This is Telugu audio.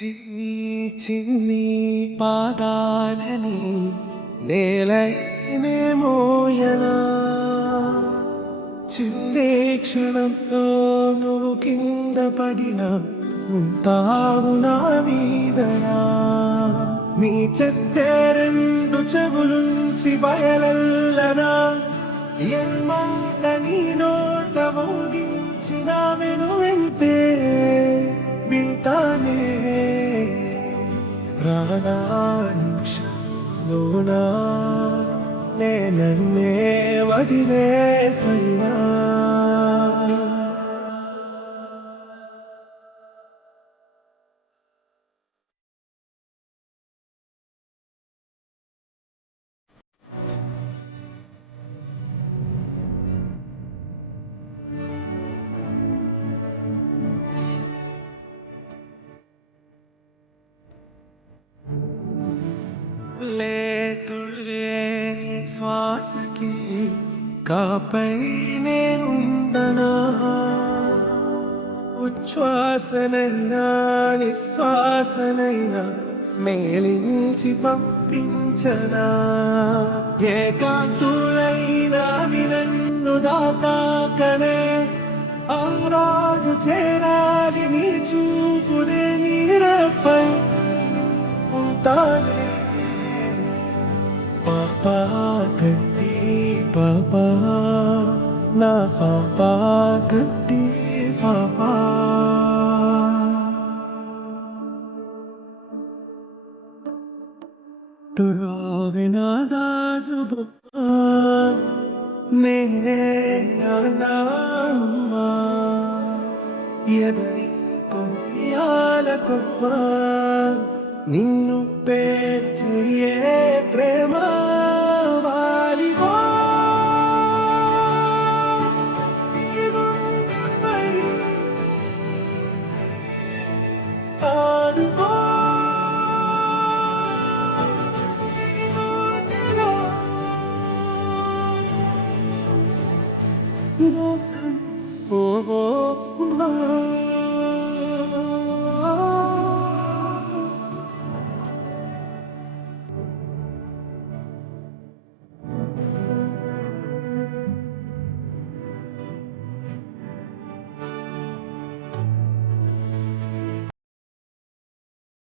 చిన్ని చిన్ని పాదాలని నేలైనే మోయనా చిన్నే క్షణంలో నువ్వు కింద పడిన ఉంటావు నా మీదనా నీ చెత్తే రెండు చెవులుంచి బయలెల్లనా ఎన్మాట నీ నోట మోగించిన వెను వెంటే వింటానే ప్రాణాంశలోనా నన్నే వదిలేసైనా లేతులే శ్వాసకి కాపైనే ఉండనా ఉచ్ఛ్వాసనైనా నిశ్వాసనైనా మేలించి పంపించనా ఏకాంతులైనా నన్ను దాటాకనే ఆ రాజు చేరాలి నీ చూపునే నీరపై ఉంటానే పాపా గట్టి పాపా నా పాపా గట్టి పాపా వినాదాజు నేనే నాన్నమ్మా ఎదరి కొయ్యాలకొమ్మా నిన్ను పేర్చే ప్రేమ వారివో ఆడుకో ఓ